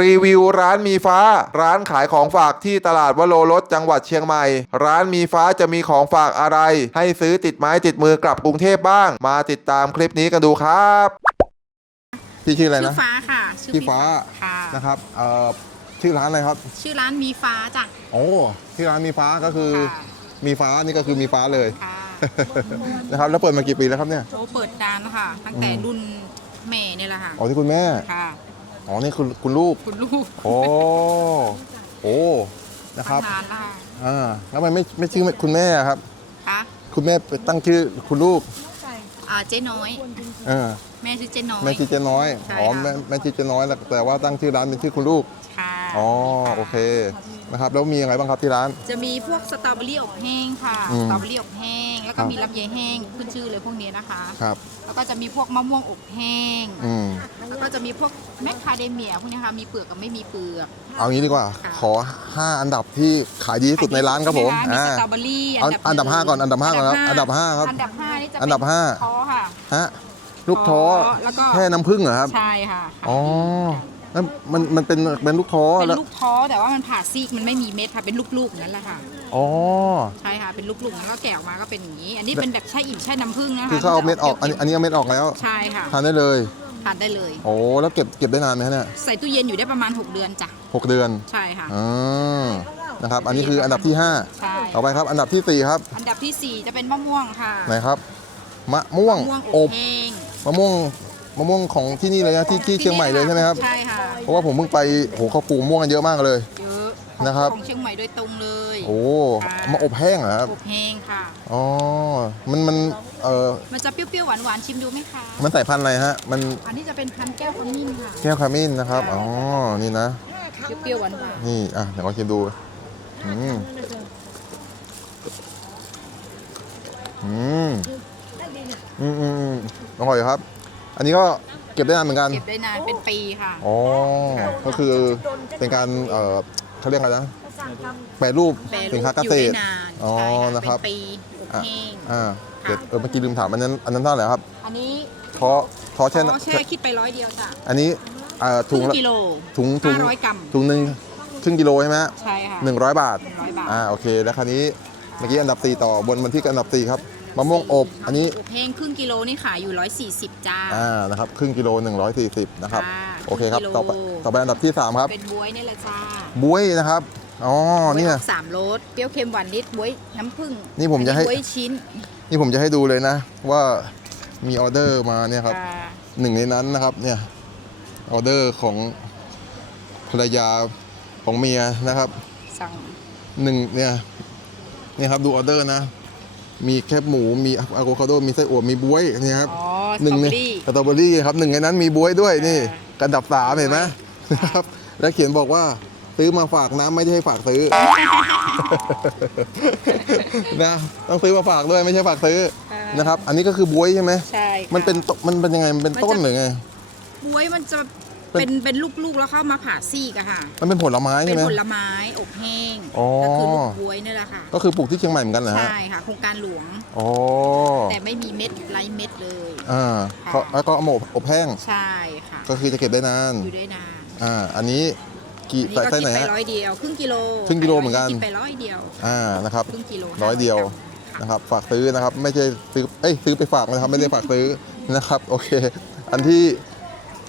รีวิวร้านมีฟ้า ร้านขายของฝากที่ตลาดวโรรสจังหวัดเชียงใหม่ ร้านมีฟ้าจะมีของฝากอะไร ให้ซื้อติดไม้ติดมือกลับกรุงเทพบ้าง มาติดตามคลิปนี้กันดูครับพี่ชื่ออะไรชื่นะอฟ้าค่ะชื่อพี่ฟ้าค่ะ นะครับเอ่อชื่อร้านอะไรครับ ชื่อร้านมีฟ้าจ้ะโอ้ที่ร้านมีฟ้าก็คือค่ะมีฟ้านี่ก็คือมีฟ้าเลย ค่ะนะครับแล้วเปิดมากี่ปีแล้วครับเนี่ย โอเปิดนานแล้วค่ะ ตั้งแต่อืมรุ่นแม่เนี่ยแหละค่ะ อ๋อที่คุณแม่ค่ะ อ๋อ นี่คือคุณลูก คุณลูกโอ้ โอ้ นะครับทานแล้วค่ะอ่าแล้วทำไมไม่ไม่ชื่อคุณแม่อะครับค่ะคุณแม่ไปตั้งชื่อคุณลูกอ่าเจ๊น้อย เออแม่ชื่อเจ๊น้อย แม่ชื่อเจ๊น้อย ใช่อ๋อค่ะ แม่แม่ชื่อเจ๊น้อยแล้วแต่ว่าตั้งชื่อร้านเป็นชื่อคุณลูก ค่ะ อ๋อโอเคนะครับแล้วมีอะไรบ้างครับที่ร้าน จะมีพวกสตรอเบอรี่อบแห้งค่ะ อืมสตรอเบอรี่อบแห้ง แล้วก็ครับมีลำไยแห้งขึ้นชื่อเลยพวกนี้นะคะ ครับแล้วก็จะมีพวกมะม่วงอบแห้ง อืมแล้วก็จะมีพวกแมคคาเดเมียพวกนี้ค่ะ มีเปลือกกับไม่มีเปลือก เอางี้ดีกว่า ค่ะ ขอ 5 อันดับที่ขายดีที่สุดในร้านครับผมใช่ไหมีอ่า สตรอเบอรี่เอาอันดับห้าก่อนอันดับห้าก่อนครับอันดับห้าครับอันดับห้านี่จะอันดับห้าท้อค่ะ ฮะลูกท้อแล้วก็ แค่น้ำผึ้งเหรอครับ ใช่ค่ะ อ๋อ แล้วมันมันเป็นเป็นลูกท้อเป็นแล้วลูกท้อแต่ว่ามันผ่าซีกมันไม่มีเม็ดค่ะเป็นลูกๆนั่นแหละค่ะอ๋อ ใช่ค่ะเป็นลูกๆแล้วก็แกะออกมาก็เป็นอย่างนี้ อันนี้เป็นแบบแช่อิ่มแช่น้ำผึ้งนะคะคือเขาเอาเม็ดออกอันนี้อันนี้เอาเม็ดออกแล้วใช่ค่ะทานได้เลยทานได้เลย โอ้แล้วเก็บเก็บได้นานไหมฮะเนี่ยใส่ตู้เย็นอยู่ได้ประมาณ 6 เดือนจ้ะหกเดือนใช่ค่ะ อ่านะครับ อันนี้คืออันดับที่ใช่5ต่อไปครับอันดับที่4ครับอันดับที่ 4 จะเป็นมะม่วงค่ะไหนครับมะม่วงมะม่วงออบบแห้งมะม่วง มะม่วงของที่นี่เลยนะที่ที่เชียงใหม่เลยใช่ไหมครับ ใช่ค่ะเพราะว่าผมเพิ่งไปโหเขาปลูกมะม่วงกันเยอะมากเลย เยอะนะครับ ของเชียงใหม่โดยตรงเลยโอ้ค่ะมาอบแห้งเหรอครับอบแห้งค่ะ อ๋อมันมันเออมันจะเปรี้ยวๆหวานๆชิมดูไหมคะ มันสายพันธุ์อะไรฮะมันอันนี้จะเป็นพันธุ์แก้วขมิ้นค่ะ แก้วขมิ้นนะครับอ๋อนี่นะเปรี้ยวๆหวานนี่อะเดี๋ยวขอชิมดูอืมอืมอืมอืมอืมอร่อยครับ อันนี้ก็เก็บได้นานเหมือนกันๆเก็บได้นานเป็นปีค่ะ อ๋อ ก็คือเป็นการเอ่อเขาเรียกอะไรนะแปรรูปแปรรูปสินค้าเกอยู่ษได้ตรนานอ๋อ ใช่ค่ะนะครับ เป็นปีอบอะแห้ง อ่าเดี๋ยวเออเมื่อกี้ลืมถามอันนั้นอันนั้นเท่าไหร่ครับอันนี้ท้อท้อแช่อ๋อแช่คิดไปร้อยเดียวจ้ะอันนี้เอ่อคถุรึ่งงละกิโล ถุงถุงห้าร้อยกรัม ถุงหนึ่งครึ่งกิโลใช่ไหมฮะใช่ค่ะหนึ่งร้อยบาท ร้อยบาท อ่าโอเคแล้วคราวนี้เมื่อกี้อันดับสี่ต่อบนบันที่อันดับสี่ครับ มะม่วงอบ อันนี้อบแห้งครึ่งกิโลนี่ขายอยู่ 140 จ้า อ่านะครับครึ่งกิโล 140นะครับค่ะโอเคครับครึ่งกิโลต่อไปต่อไปอันดับที่สามครับเป็นบวยนี่แหละจ้าบวยนะครับอ๋อเนี่ยบ๊วออกสามรสเปรี้ยวเค็มหวานนิดบวยน้ำผึ้งนี่ผมจะให้บวยชิ้นนี่ผมจะให้ดูเลยนะ ว่ามีออเดอร์มาเนี่ยครับค่ะหนึ่งในนั้นนะครับเนี่ยออเดอร์ของภรรยาของเมียนะครับสั่งหนึ่งเนี่ยเนี่ยครับดูออเดอร์นะ มีแคบหมูมีอะโวคาโดมีไส้อั่วมีบ๊วยนี่ครับอ๋อสหนึ่ตงรอเบในอรี่ สตรอเบอรี่ครับหนึ่งในนั้นมีบ๊วยด้วยนี่อ่กันดับสามเห็นไหมนะครับ แล้วเขียนบอกว่าซื้อมาฝากนะไม่ได้ให้ฝากซื้อ นะต้องซื้อมาฝากด้วยไม่ใช่ฝากซื้อค่ะนะครับ อันนี้ก็คือบ๊วยใช่ไหมใช่ค่ะมันเป็นตมันเป็นยังไงมันเป็นมันจะต้นหรือไง บวยมันจะ เป็น เป็นเป็นลูกๆแล้วเข้ามาผ่าซีกอะค่ะ มันเป็นผลไม้เป็ใช่นไหม ผลไม้อบแห้งอ๋อ ก็คือลูกบวยนี่แหละค่ะ ก็คือปลูกที่เชียงใหม่เหมือนกันเหรอฮะใช่ค่ะ โครงการหลวงอ๋อแต่ไม่มีเม็ดไร้เม็ดเลย อ่าค่ะเขาแล้วก็เอามาอบอบแห้งใช่ค่ะ ก็คือจะเก็บได้นานอยู่ได้นานอ่าอันนี้กี่อันใส่นี้ก็ไส้ไหนคิดไปฮะ ร้อยเดียว ครึ่งกิโลครึ่งกิโลเหมือนกัน คิดไปร้อยเดียว อ่านะครับ ครึ่งกิโลร้อยเดียว นะครับฝากซื้อนะครับ ไม่ใช่ซื้อเอ้ยซื้อไปฝากนะครับ ไม่ได้ฝากซื้อนะครับ โอเค อันที่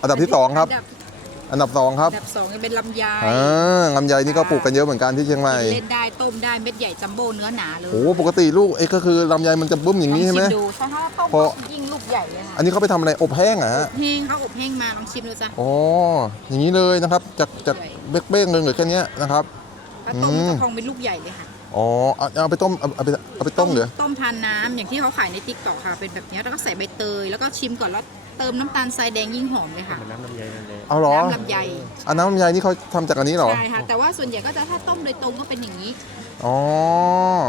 อันดับที่สองครับ อันดับ อันดับสองครับอันดับสองเป็นลำไยอ่าลำไยนี่ก็ปลูกกันเยอะเหมือนกันที่เชียงใหม่เล่นได้ต้มได้เม็ดใหญ่จัมโบ้เนื้อหนาเลยโอ้ปกติลูกเอ้ยก็คือลำไยมันจะบึ้มอย่างนี้ใช่ไหมลองชิดูถ้าถ้าต้มพอ ก็ยิ่งลูกใหญ่เลยค่ะอันนี้เขาไปทำอะไรอบแห้งเหรอฮะแห้งเขาอบแห้งมาลองชิมดูจ้ะ อ๋ออย่างนี้เลยนะครับจากจากเบ๊กเบ้งเลยเหลือแค่เนี้ยนะครับ ถ้าต้มอืม จะพองเป็นลูกใหญ่เลยค่ะ อ๋อเอาเอาไปต้มเอาเอาไปเอาไปต้มเหรอต้มทานน้ำอย่างที่เขาขายในติ๊กต็อกค่ะ เป็นแบบเนี้ยแล้วก็ใส่ใบเตย แล้วก็ชิมก่อนแล้วเติมน้ำตาลทรายแดงยิ่งหอมเลยค่ะน้ำลำไยนั่นเลยเอาเหรอน้ำลำไยอันน้ำลำไยนี่เขาทำจากอันนี้เหรอใช่ค่ะ แต่ว่าส่วนใหญ่ก็จะถ้าต้มโดยตรงก็เป็นอย่างนี้ อ๋อ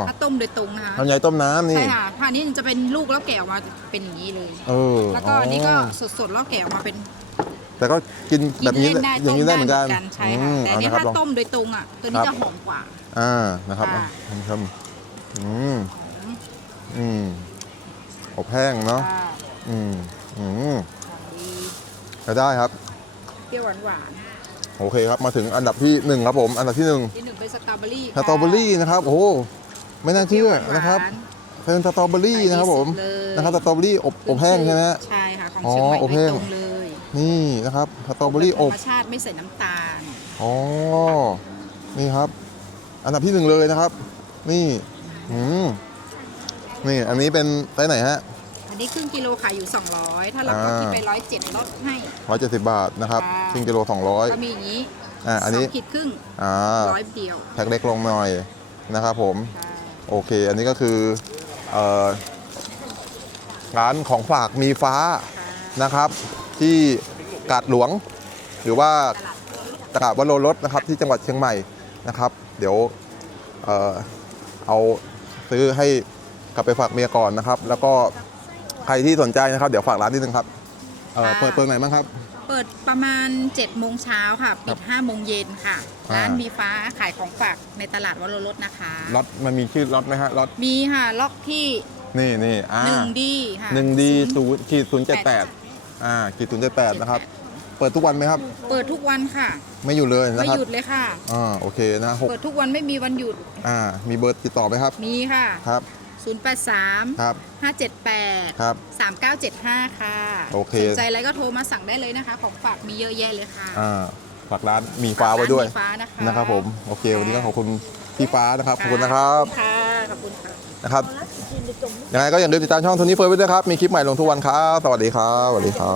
ถ้าต้มโดยตรงนะคะลำไยต้มน้ำนี่ใช่ค่ะถ้าอันนี้จะเป็นลูกแล้วแกะออกมาเป็นอย่างนี้เลย เออแล้วก็อันนี้ก็สดๆแล้วแกะออกมาเป็น แต่ก็กินกิแบบนนี้เล่นได้อย่างนี้ได้เหมือนกันใช่อืค่ะมแต่อัเอานนี้นะครับถ้าลองต้มโดยตรงอะตัวนี้ครับจะหอมกว่า อ่านะครับค่ะท่านผู้ชมอืมอืมอบแห้งเนาะค่ะอืมอืมดีใช้ได้ครับเปรี้ยวหวานโอเคครับมาถึงอันดับที่หนึ่งครับผมอันดับที่หนึ่งที่หนึ่งเป็นสตรอเบอรี่สตรอเบอรี่นะครับโอ้โหไม่น่าเชื่อนะครับเป็นสตรอเบอรี่นะครับผมนะครับสตรอเบอรี่อบอบแห้งใช่ไหมฮะใช่ค่ะของอ๋อเชียงใหม่อบแห้งโดยตรงเลย นี่นะครับสตรอเบอรี่อบธรรมชาติไม่ใส่น้ำตาลอ๋อนี่ครับ อันดับที่หนึ่งเลยนะครับ นี่อืมนี่อันนี้เป็นไซส์ไหนฮะอันนี้ครึ่งกิโลขายอยู่ 200 ถ้าเราอ่าคิดไปร้อยเจ็ดลดให้ ร้อยเจ็ดสิบบาทนะครับค่ะครึ่งกิโลสองร้อยก็มีอย่างนี้อ่าอันนี้สงขีดครึ่งอ่าร้อยเดียวแพ็คเล็กลงหน่อยนะครับผม ค่ะโอเค อันนี้ก็คือเอ่อร้านของฝากมีฟ้าค่ะนะครับ ที่กาดหลวง หรือว่าตลาดตลาดวโรรสนะครับที่จังหวัดเชียงใหม่นะครับ เดี๋ยวเอ่อเอาซื้อให้กลับไปฝากเมียก่อนนะครับ แล้วก็ใครที่สนใจนะครับ เดี๋ยวฝากร้านนิดนึงครับเอ่อเปิดเปิดไหนบ้างครับ เปิดประมาณ7โมงเช้าค่ะ ปิด5โมงเย็นค่ะ อ่า ร้านมีฟ้าขายของฝากในตลาดวโรรสนะคะ ล็อตมันมีชื่อล็อตไหมฮะล็อตมีค่ะ ล็อกที่ นี่นี่อ่า1ดีค่ะ หนึ่งดีศูศูนย์นย์ขีดศูนย์เจ็ดแปด อ่าขีดศูนย์เจ็ดแปดนะครับ เปิดทุกวันไหมครับ เปิดทุกวันค่ะ ไม่อยู่เลยนะไม่ครัหบยุดเลยค่ะ อ่าโอเคนะหกเปิดทุกวันไม่มีวันหยุดอ่า มีเบอร์ติดต่อไหมครับ มีค่ะ ครับ 083 ครับ 578 ครับ 3975 ค่ะโอเค สนใจอะไรก็โทรมาสั่งได้เลยนะคะ ของฝากมีเยอะแยะเลยค่ะ อ่าฝากร้านมีฟ้าไว้ด้วยร้นมีฟ้านะคะนะครับผม โอเค วันนี้ก็ขอบคุณพี่ฟ้านะครับ ขอบคุณนะครับ ค่ะ ขอบคุณค่ะ นะครับ ยังไงก็อย่าลืมติดตามช่องโทนี่เฟิร์สไว้ด้วยครับ มีคลิปใหม่ลงทุกวันครับ สวัสดีครับ สวัสดีครับ